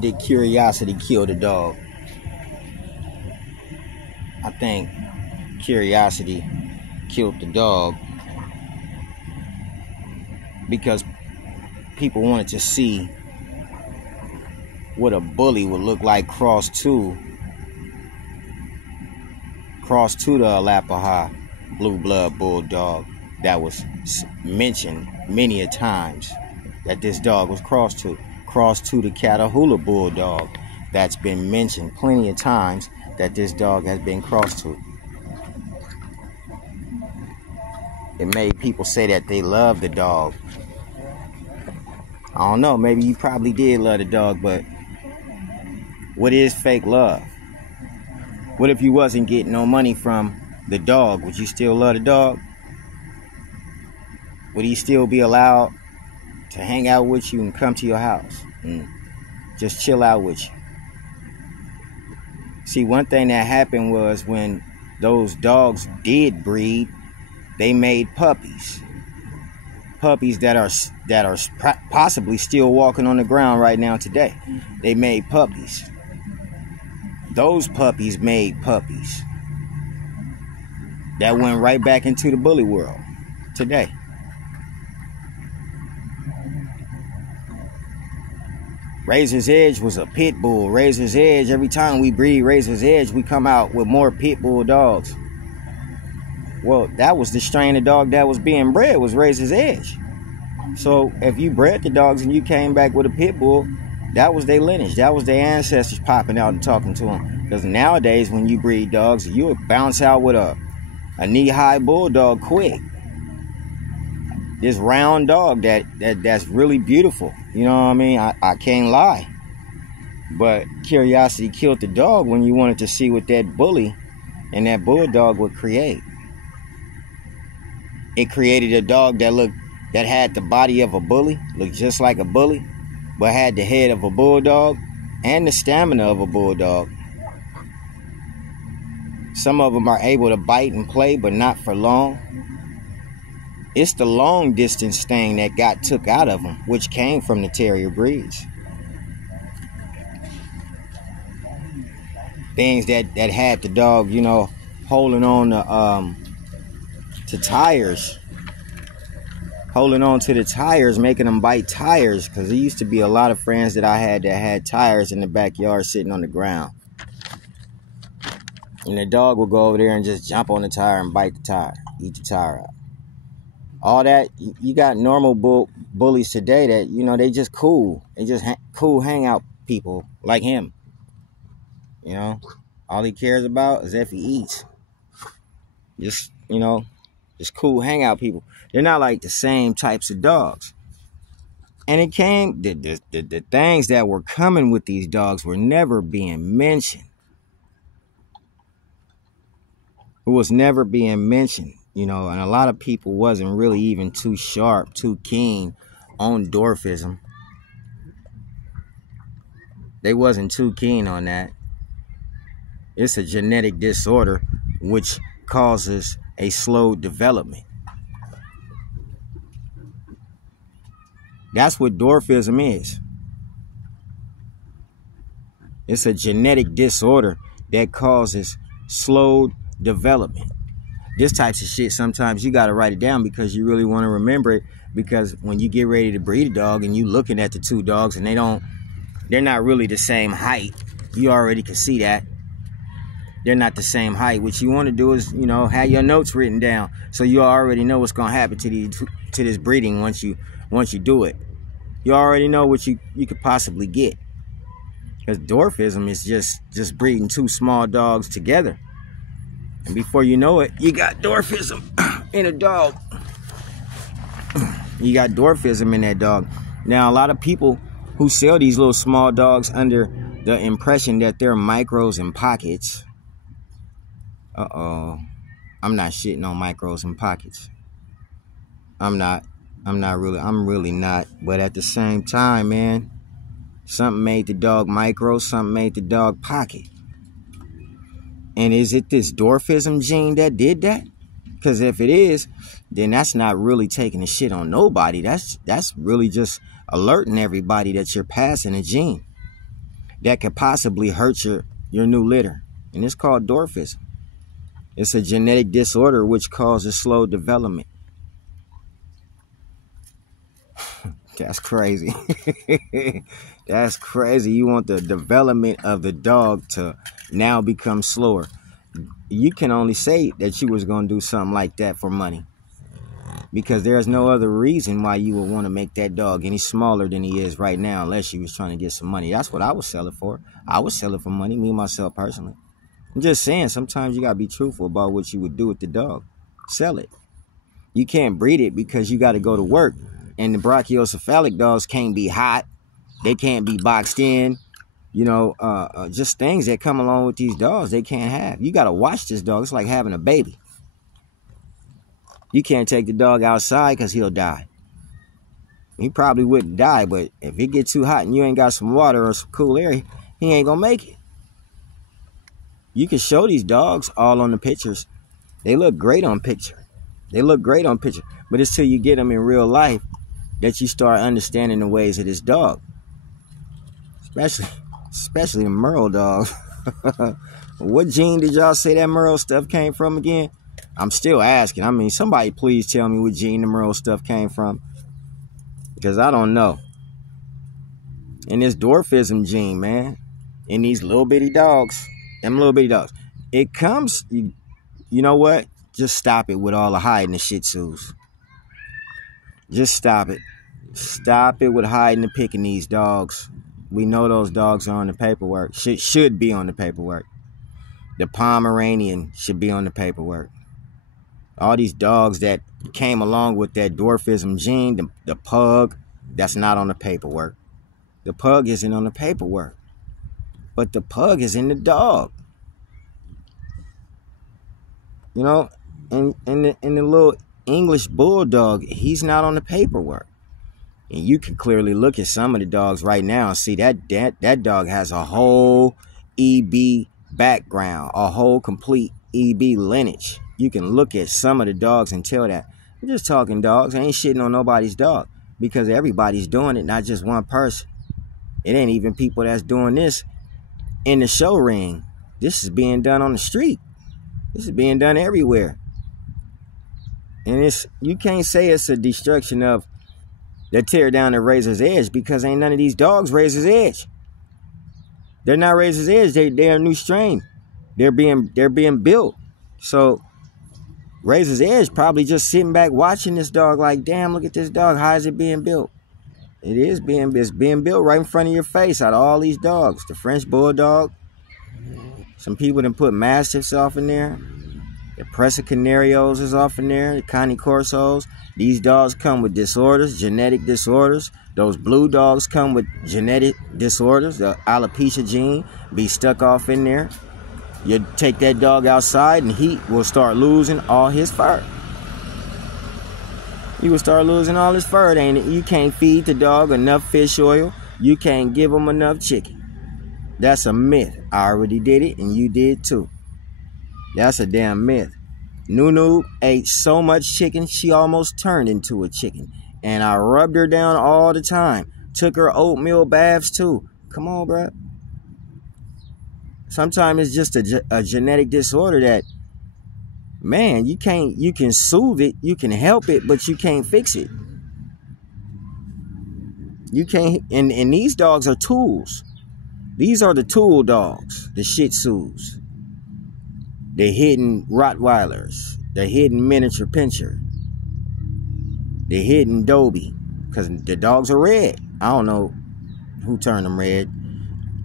Did curiosity kill the dog? I think curiosity killed the dog because people wanted to see what a bully would look like crossed to the Alapaha blue blood bulldog that was mentioned many a times that this dog was crossed to the Catahoula bulldog that's been mentioned plenty of times that this dog has been crossed to. It made people say that they love the dog. I don't know, maybe you probably did love the dog, but what is fake love? What if you wasn't getting no money from the dog? Would you still love the dog? Would he still be allowed to hang out with you and come to your house and just chill out with you? See, one thing that happened was when those dogs did breed, they made puppies. Puppies that are possibly still walking on the ground right now today. They made puppies. Those puppies made puppies that went right back into the bully world today. Razor's Edge was a pit bull. Razor's Edge, every time we breed Razor's Edge, we come out with more pit bull dogs. Well, that was the strain of dog that was being bred, was Razor's Edge. So if you bred the dogs and you came back with a pit bull, that was their lineage. That was their ancestors popping out and talking to them. Because nowadays, when you breed dogs, you'll bounce out with a knee-high bulldog quick. This round dog that's really beautiful. You know what I mean? I can't lie. But curiosity killed the dog when you wanted to see what that bully and that bulldog would create. It created a dog that had the body of a bully, looked just like a bully, but had the head of a bulldog and the stamina of a bulldog. Some of them are able to bite and play, but not for long. It's the long distance thing that got took out of them, which came from the terrier breeds. Things that had the dog, holding on to tires. Holding on to the tires, making them bite tires. Because there used to be a lot of friends that I had that had tires in the backyard sitting on the ground. And the dog would go over there and just jump on the tire and bite the tire, eat the tire out. All that, you got normal bullies today that, they just cool. They just cool hangout people like him. All he cares about is if he eats. Just cool hangout people. They're not like the same types of dogs. And it came, the things that were coming with these dogs were never being mentioned. It was never being mentioned. And a lot of people wasn't really even too sharp, too keen on dwarfism. They wasn't too keen on that. It's a genetic disorder which causes a slow development. That's what dwarfism is. It's a genetic disorder that causes slow development. This types of shit, sometimes you got to write it down because you really want to remember it. Because when you get ready to breed a dog and you looking at the two dogs and they're not really the same height. You already can see that. They're not the same height. What you want to do is, have your notes written down so you already know what's going to happen to this breeding once you do it. You already know what you could possibly get. Because dwarfism is just breeding two small dogs together. And before you know it, you got dwarfism in a dog. You got dwarfism in that dog. Now, a lot of people who sell these little small dogs under the impression that they're micros and pockets. I'm not shitting on micros and pockets. I'm really not. But at the same time, man, something made the dog micro, something made the dog pocket. And is it this dwarfism gene that did that? Because if it is, then that's not really taking the shit on nobody. That's really just alerting everybody that you're passing a gene. that could possibly hurt your new litter. And it's called dwarfism. It's a genetic disorder which causes slow development. That's crazy. That's crazy. You want the development of the dog to now become slower. You can only say that you was going to do something like that for money, because there's no other reason why you would want to make that dog any smaller than he is right now, unless you was trying to get some money. That's what I would sell it for. I would sell it for money, me myself personally. I'm just saying, sometimes you got to be truthful about what you would do with the dog. Sell it. You can't breed it because you got to go to work. And the brachiocephalic dogs can't be hot. They can't be boxed in. You know, just things that come along with these dogs they can't have. You got to watch this dog. It's like having a baby. You can't take the dog outside because he'll die. He probably wouldn't die, but if it gets too hot and you ain't got some water or some cool air, he ain't going to make it. You can show these dogs all on the pictures. They look great on picture. They look great on picture. But it's till you get them in real life that you start understanding the ways of this dog. Especially the Merle dog. What gene did y'all say that Merle stuff came from again? I'm still asking. I mean, somebody please tell me what gene the Merle stuff came from, because I don't know. And this dwarfism gene, man, in these little bitty dogs, them little bitty dogs, it comes, you know what? Just stop it with all the hiding the Shih Tzus. Just stop it. Stop it with hiding and picking these dogs. We know those dogs are on the paperwork. Should be on the paperwork. The Pomeranian should be on the paperwork. All these dogs that came along with that dwarfism gene, the pug, that's not on the paperwork. The pug isn't on the paperwork. But the pug is in the dog. You know, and the little English bulldog, he's not on the paperwork. And you can clearly look at some of the dogs right now and see that dog has a whole EB background, a whole complete EB lineage. You can look at some of the dogs and tell that. I'm just talking dogs. I ain't shitting on nobody's dog, because everybody's doing it, not just one person. It ain't even people that's doing this in the show ring. This is being done on the street. This is being done everywhere. And you can't say it's a destruction of the tear down the razor's edge, because ain't none of these dogs razor's edge. They're not razor's edge. They're a new strain. They're being built. So razor's edge probably just sitting back watching this dog like, damn, look at this dog. How is it being built? It's being built right in front of your face out of all these dogs. The French Bulldog. Some people done put Mastiffs off in there. The Presa Canarios is off in there. The Cane Corsos. These dogs come with disorders, genetic disorders. Those blue dogs come with genetic disorders. The alopecia gene be stuck off in there. You take that dog outside and he will start losing all his fur. He will start losing all his fur. You can't feed the dog enough fish oil. You can't give him enough chicken. That's a myth. I already did it and you did too. That's a damn myth. Nunu ate so much chicken, she almost turned into a chicken. And I rubbed her down all the time. Took her oatmeal baths too. Come on, bro. Sometimes it's just a genetic disorder that, man, you can soothe it, you can help it, but you can't fix it. You can't, and these dogs are tools. These are the tool dogs, the Shih Tzus. The hidden Rottweilers, the hidden miniature pincher, the hidden Dobie, because the dogs are red. I don't know who turned them red.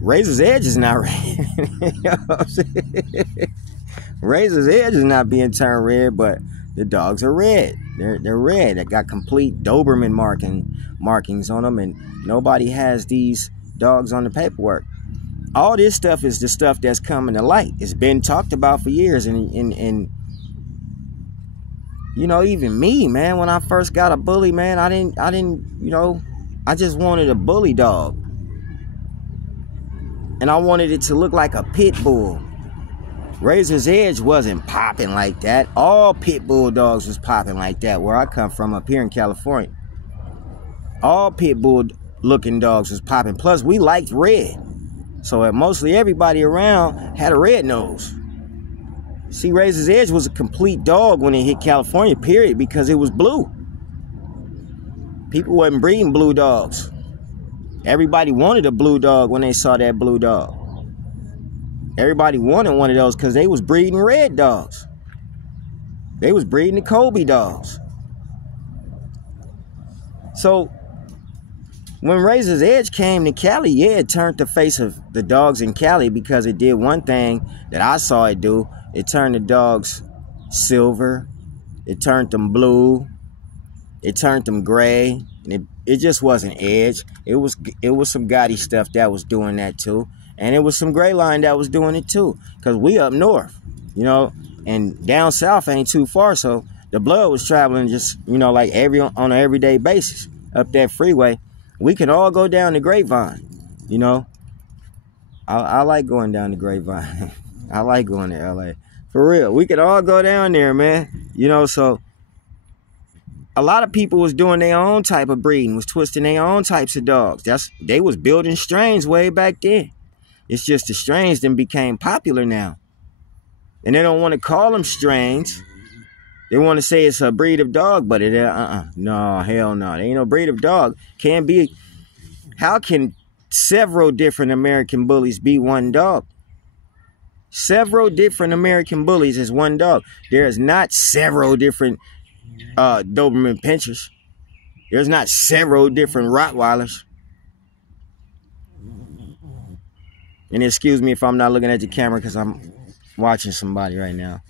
Razor's Edge is not red. You know what I'm saying? Razor's Edge is not being turned red, but the dogs are red. They're red. They got complete Doberman markings on them, and nobody has these dogs on the paperwork. All this stuff is the stuff that's coming to light. It's been talked about for years. And you know, even me, man, when I first got a bully, man, I didn't, you know, I just wanted a bully dog. And I wanted it to look like a pit bull. Razor's Edge wasn't popping like that. All pit bull dogs was popping like that where I come from up here in California. All pit bull looking dogs was popping. Plus, we liked red. So mostly everybody around had a red nose. See, Razor's Edge was a complete dog when it hit California, period, because it was blue. People wasn't breeding blue dogs. Everybody wanted a blue dog when they saw that blue dog. Everybody wanted one of those because they was breeding red dogs. They was breeding the Kobe dogs. So when Razor's Edge came to Cali, yeah, it turned the face of the dogs in Cali because it did one thing that I saw it do. It turned the dogs silver. It turned them blue. It turned them gray. And it just wasn't Edge. It was some Gotti stuff that was doing that too. And it was some Gray Line that was doing it too. Because we up north, you know, and down south ain't too far. So the blood was traveling just, you know, like on an everyday basis up that freeway. We can all go down the Grapevine, you know. I like going down the Grapevine. I like going to LA. For real. We could all go down there, man. You know, so a lot of people was doing their own type of breeding, was twisting their own types of dogs. They was building strains way back then. It's just the strains then became popular now. And they don't want to call them strains. They want to say it's a breed of dog, but no, hell no. There ain't no breed of dog. Can't be. How can several different American bullies be one dog? Several different American bullies is one dog. There is not several different Doberman Pinschers. There's not several different Rottweilers. And excuse me if I'm not looking at the camera because I'm watching somebody right now.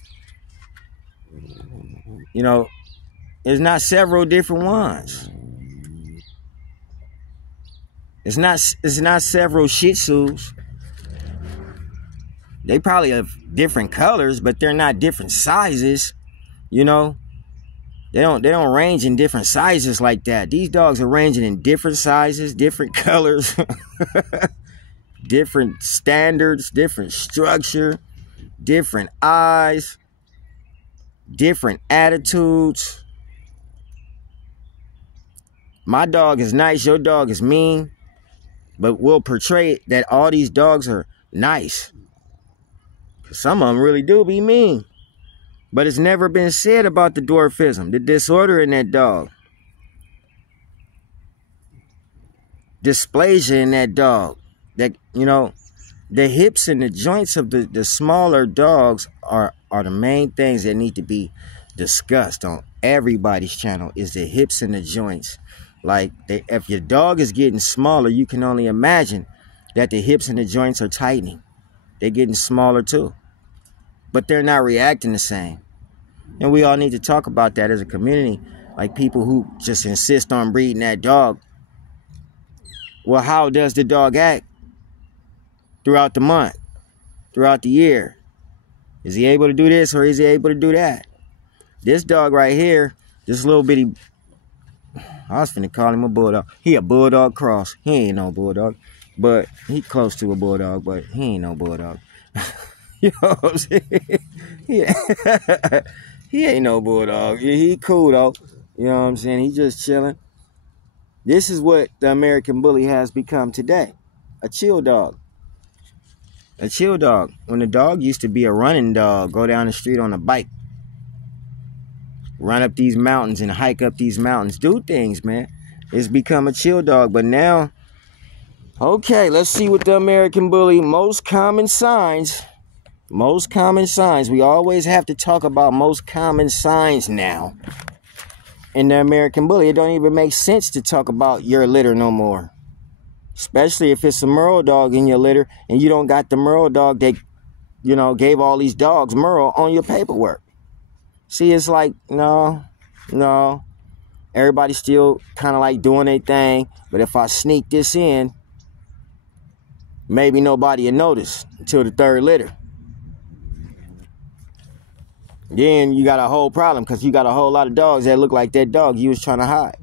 You know, there's not several different ones. It's not several Shih Tzus. They probably have different colors, but they're not different sizes. You know, they don't range in different sizes like that. These dogs are ranging in different sizes, different colors, different standards, different structure, different eyes, different attitudes. My dog is nice, your dog is mean, but we'll portray that all these dogs are nice. Some of them really do be mean. But it's never been said about the dwarfism, the disorder in that dog. Dysplasia in that dog. That, you know, the hips and the joints of the smaller dogs are the main things that need to be discussed on everybody's channel, is the hips and the joints. Like, if your dog is getting smaller, you can only imagine that the hips and the joints are tightening. They're getting smaller too. But they're not reacting the same. And we all need to talk about that as a community. Like people who just insist on breeding that dog. Well, how does the dog act throughout the month, throughout the year? Is he able to do this or is he able to do that? This dog right here, this little bitty, I was finna call him a bulldog. He a bulldog cross. He ain't no bulldog. But he close to a bulldog, but he ain't no bulldog. You know what I'm saying? Yeah. He ain't no bulldog. He cool though. You know what I'm saying? He just chilling. This is what the American bully has become today. A chill dog. A chill dog. When the dog used to be a running dog, go down the street on a bike, run up these mountains and hike up these mountains, do things, man. It's become a chill dog. But now, okay, let's see what the American bully, most common signs. Most common signs. We always have to talk about most common signs now. In the American bully, it don't even make sense to talk about your litter no more. Especially if it's a Merle dog in your litter and you don't got the Merle dog that, you know, gave all these dogs Merle on your paperwork. See, it's like, no. Everybody's still kind of like doing their thing. But if I sneak this in, maybe nobody will notice until the third litter. Then you got a whole problem because you got a whole lot of dogs that look like that dog you was trying to hide.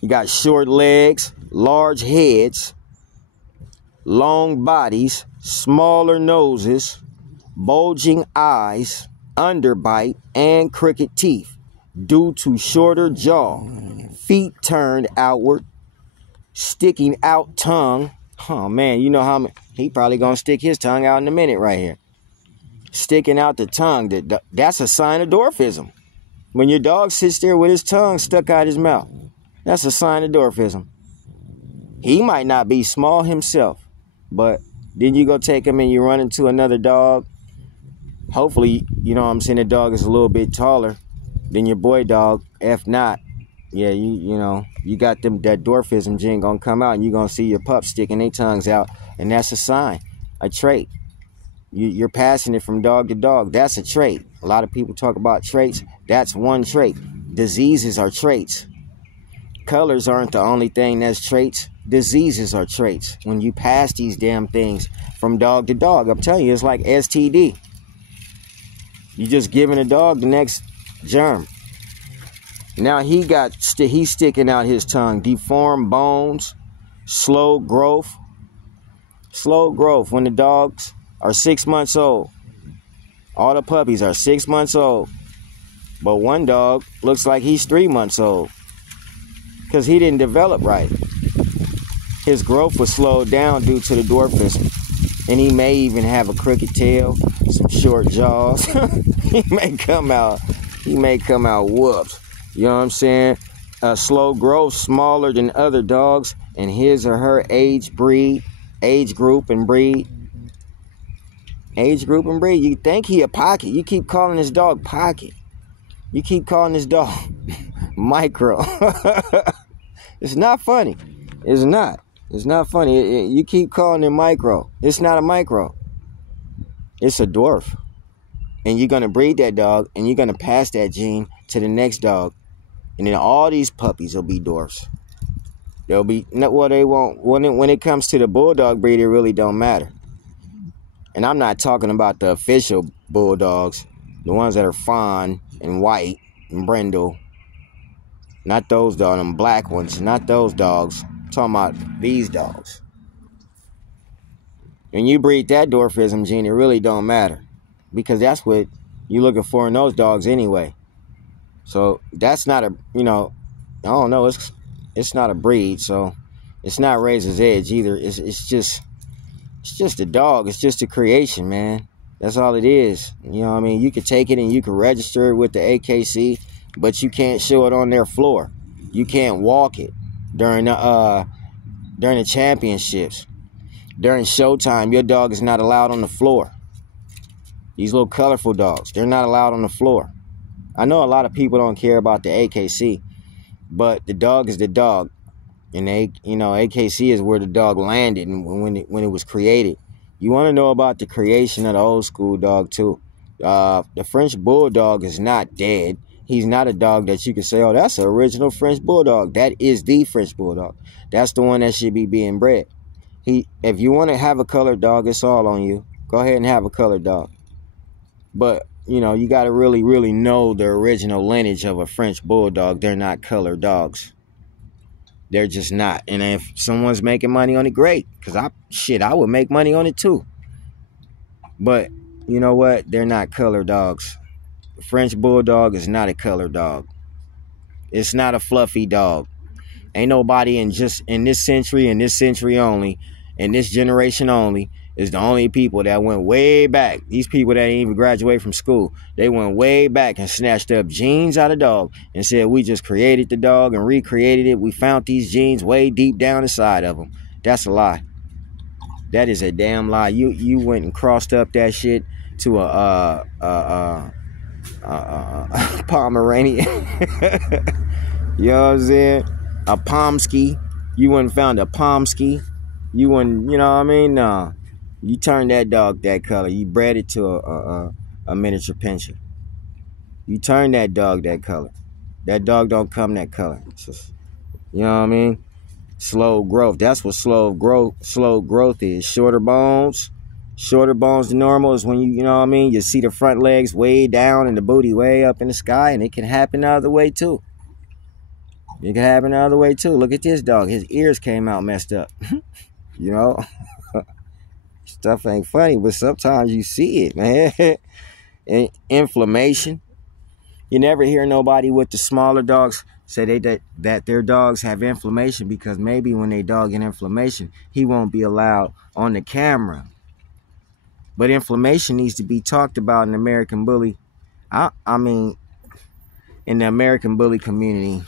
You got short legs, large heads, long bodies, smaller noses, bulging eyes, underbite, and crooked teeth due to shorter jaw, feet turned outward, sticking out tongue, Oh man, you know how he probably gonna stick his tongue out in a minute right here. Sticking out the tongue, that's a sign of dwarfism. When your dog sits there with his tongue stuck out his mouth, that's a sign of dwarfism. He might not be small himself, but then you go take him and you run into another dog. Hopefully, you know what I'm saying, the dog is a little bit taller than your boy dog. If not, yeah, you know, you got that dwarfism gene gonna come out and you're gonna see your pups sticking their tongues out, and that's a sign, a trait. You're passing it from dog to dog. That's a trait. A lot of people talk about traits. That's one trait. Diseases are traits. Colors aren't the only thing that's traits. Diseases are traits. When you pass these damn things from dog to dog, I'm telling you, it's like STD. You're just giving a dog the next germ. Now he's sticking out his tongue. Deformed bones, slow growth. Slow growth. When the dogs are 6 months old, all the puppies are 6 months old, but one dog looks like he's 3 months old because he didn't develop right. His growth was slowed down due to the dwarfism, and he may even have a crooked tail, some short jaws. he may come out whooped. You know what I'm saying? A slow growth, smaller than other dogs in his or her age group and breed. You think he a pocket. You keep calling this dog pocket. You keep calling this dog micro. It's not funny. It's not. It's not funny. You keep calling it micro. It's not a micro. It's a dwarf. And you're going to breed that dog, and you're going to pass that gene to the next dog. And then all these puppies will be dwarfs. They'll be, well, they won't. When it comes to the bulldog breed, it really don't matter. And I'm not talking about the official bulldogs, the ones that are fawn and white and brindle. Not those dogs, them black ones, not those dogs. I'm talking about these dogs. When you breed that dwarfism gene, it really don't matter. Because that's what you're looking for in those dogs anyway. So that's not a, you know, I don't know, it's not a breed, so it's not Razor's Edge either. It's just a dog. It's just a creation, man. That's all it is. You know what I mean? You could take it and you can register it with the AKC, but you can't show it on their floor. You can't walk it during the championships. During showtime, your dog is not allowed on the floor. These little colorful dogs, they're not allowed on the floor. I know a lot of people don't care about the AKC, but the dog is the dog. And AKC is where the dog landed and when it was created. You want to know about the creation of the old school dog too. The French Bulldog is not dead. He's not a dog that you can say, oh, that's an original French Bulldog. That is the French Bulldog. That's the one that should be being bred. If you want to have a colored dog, it's all on you. Go ahead and have a colored dog. But, you know, you got to really, really know the original lineage of a French Bulldog. They're not colored dogs. They're just not. And if someone's making money on it, great. Because I would make money on it too. But you know what? They're not colored dogs. The French Bulldog is not a colored dog. It's not a fluffy dog. Ain't nobody in this century only, in this generation only, is the only people that went way back. These people that didn't even graduate from school, they went way back and snatched up genes out of dog and said, we just created the dog and recreated it. We found these genes way deep down inside of them. That's a lie. That is a damn lie. You went and crossed up that shit to a Pomeranian. You know what I'm saying? A Pomsky. You went and found a Pomsky. You wouldn't, you know what I mean? No. You turned that dog that color. You bred it to a miniature pinscher. You turned that dog that color. That dog don't come that color. It's just, you know what I mean? Slow growth. That's what slow growth is. Shorter bones than normal is when you know what I mean? You see the front legs way down and the booty way up in the sky, and it can happen the other way too. It can happen the other way too. Look at this dog. His ears came out messed up. You know? Stuff ain't funny, but sometimes you see it, man. And inflammation. You never hear nobody with the smaller dogs say that their dogs have inflammation because maybe when they dog in inflammation, he won't be allowed on the camera. But inflammation needs to be talked about in the American Bully. I mean, in the American Bully community,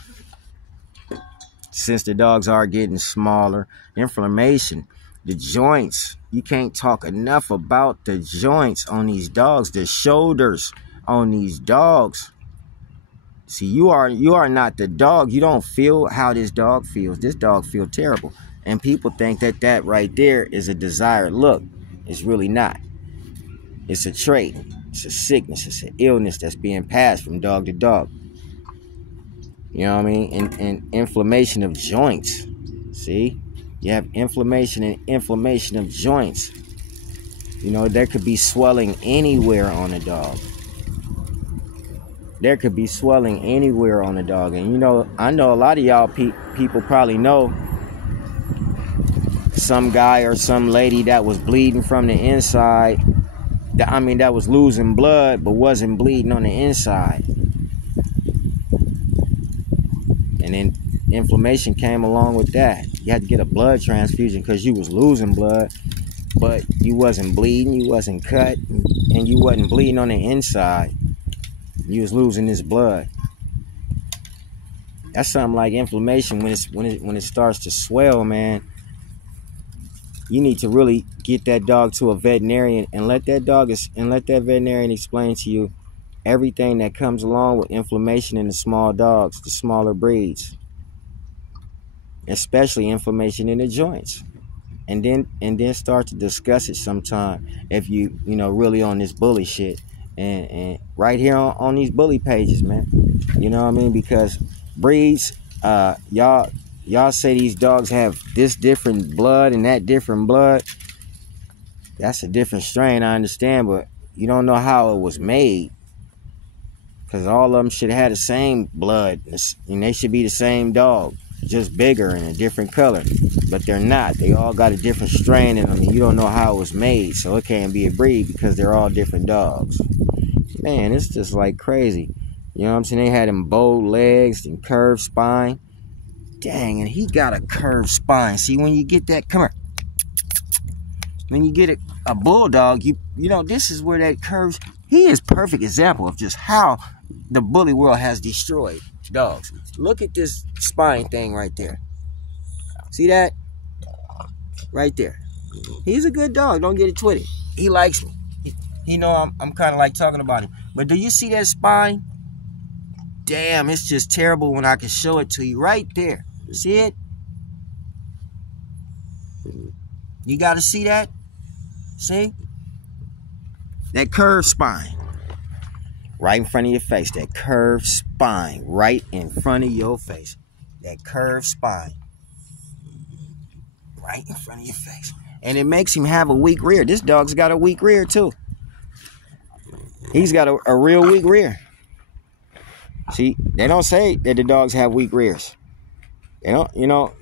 since the dogs are getting smaller, inflammation, the joints, you can't talk enough about the joints on these dogs, the shoulders on these dogs. See, you are not the dog. You don't feel how this dog feels. This dog feels terrible. And people think that right there is a desired look. It's really not. It's a trait. It's a sickness. It's an illness that's being passed from dog to dog. You know what I mean? And inflammation of joints. See? You have inflammation of joints. You know, there could be swelling anywhere on a dog. There could be swelling anywhere on a dog. And, you know, I know a lot of y'all people probably know some guy or some lady that was bleeding from the inside. That was losing blood but wasn't bleeding on the inside. And then inflammation came along with that. You had to get a blood transfusion because you was losing blood, but you wasn't bleeding, you wasn't cut, and you wasn't bleeding on the inside. You was losing this blood. That's something like inflammation when it starts to swell, man. You need to really get that dog to a veterinarian and let that veterinarian explain to you everything that comes along with inflammation in the small dogs, the smaller breeds, especially inflammation in the joints. And then start to discuss it sometime if you really on this bully shit. And right here on these bully pages, man. You know what I mean? Because breeds, y'all say these dogs have this different blood and that different blood. That's a different strain, I understand, but you don't know how it was made. Because all of them should have the same blood, and they should be the same dog, just bigger and a different color. But they're not. They all got a different strain in them, and you don't know how it was made, so it can't be a breed because they're all different dogs. Man, it's just like crazy. You know what I'm saying? They had them bold legs and curved spine. Dang, and he got a curved spine. See, when you get that, come here. When you get a bulldog, you know, this is where that curves. He is perfect example of just how the bully world has destroyed dogs. Look at this spine thing right there. See that? Right there. He's a good dog. Don't get it twisted. He likes me. He know I'm kind of like talking about him. But do you see that spine? Damn, it's just terrible when I can show it to you right there. See it? You got to see that? See? That curved spine. Right in front of your face. That curved spine. Right in front of your face. That curved spine. Right in front of your face. And it makes him have a weak rear. This dog's got a weak rear too. He's got a real weak rear. See, they don't say that the dogs have weak rears. They don't, you know,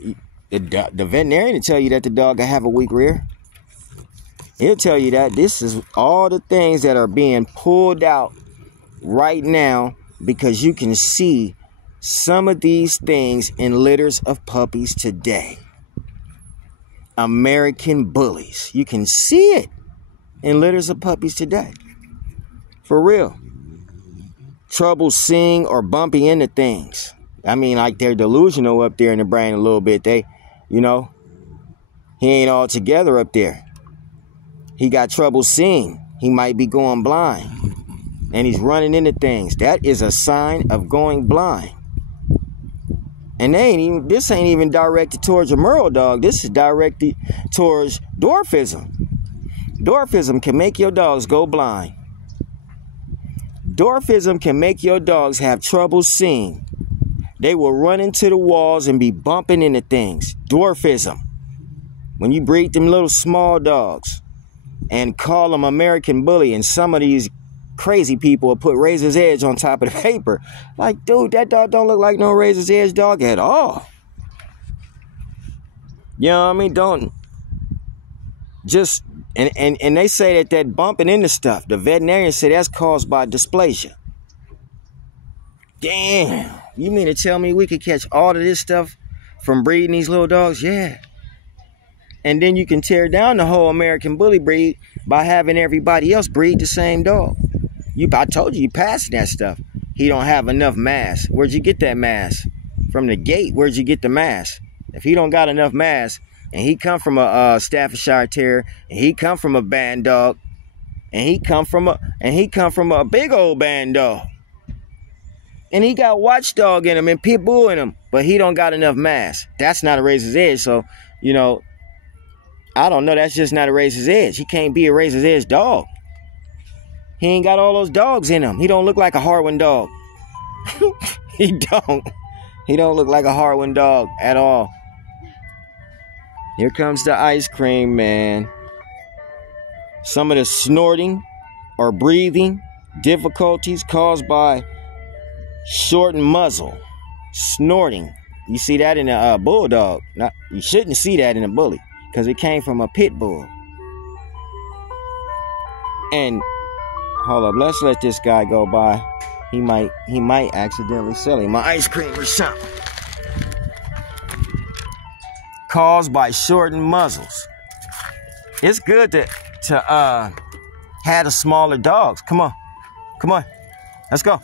the veterinarian will tell you that the dog will have a weak rear. He'll tell you that this is all the things that are being pulled out right now because you can see some of these things in litters of puppies today. American bullies. You can see it in litters of puppies today. For real. Trouble seeing or bumping into things. I mean, like they're delusional up there in the brain a little bit. They, you know, he ain't all together up there. He got trouble seeing. He might be going blind. And he's running into things. That is a sign of going blind. And this ain't even directed towards a Merle dog. This is directed towards dwarfism. Dwarfism can make your dogs go blind. Dwarfism can make your dogs have trouble seeing. They will run into the walls and be bumping into things. Dwarfism. When you breed them little small dogs and call them American bully, and some of these crazy people will put Razor's Edge on top of the paper. Like, dude, that dog don't look like no Razor's Edge dog at all. You know what I mean? Don't just, and they say that bumping into stuff, the veterinarians say that's caused by dysplasia. Damn, You mean to tell me we could catch all of this stuff from breeding these little dogs? Yeah. And then you can tear down the whole American bully breed by having everybody else breed the same dog. I told you passing that stuff. He don't have enough mass. Where'd you get that mass? From the gate. Where'd you get the mass? If he don't got enough mass, and he come from a Staffordshire Terrier, and he come from a band dog, and he come from a big old band dog, and he got watchdog in him and pit bull in him, but he don't got enough mass. That's not a razor's edge. So, you know, I don't know. That's just not a razor's edge. He can't be a razor's edge dog. He ain't got all those dogs in him. He don't look like a Harwin dog. He don't. He don't look like a Harwin dog at all. Here comes the ice cream, man. Some of the snorting or breathing difficulties caused by shortened muzzle. Snorting. You see that in a bulldog. You shouldn't see that in a bully because it came from a pit bull. And hold up, let's let this guy go by. He might accidentally sell him my ice cream or something. Caused by shortened muzzles. It's good to have the smaller dogs. Come on, let's go.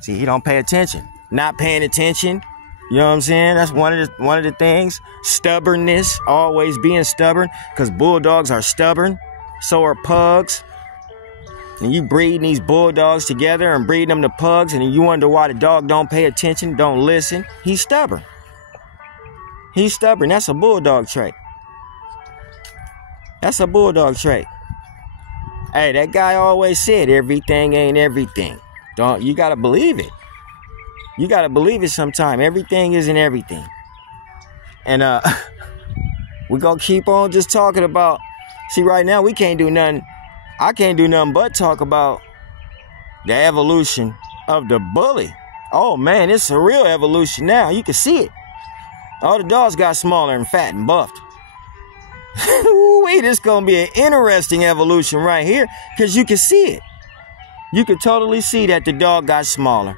See, he don't pay attention. Not paying attention. You know what I'm saying? That's one of the things. Stubbornness, always being stubborn, because bulldogs are stubborn. So are pugs. And you breeding these bulldogs together and breeding them to pugs, and you wonder why the dog don't pay attention, don't listen. He's stubborn. He's stubborn. That's a bulldog trait. That's a bulldog trait. Hey, that guy always said everything ain't everything. You gotta believe it. You gotta believe it sometime. Everything isn't everything. And we're gonna keep on just talking about. See, right now we can't do nothing. I can't do nothing but talk about the evolution of the bully. Oh man, it's a real evolution now. You can see it. All the dogs got smaller and fat and buffed. Wait, this gonna be an interesting evolution right here, because you can see it. You can totally see that the dog got smaller.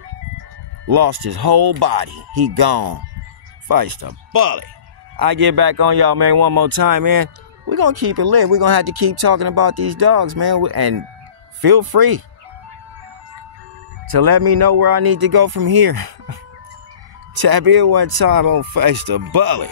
Lost his whole body. He gone. Fights the bully. I get back on y'all, man, one more time, man. We're going to keep it lit. We're going to have to keep talking about these dogs, man. And feel free to let me know where I need to go from here. Tap in one time on Face the Bully.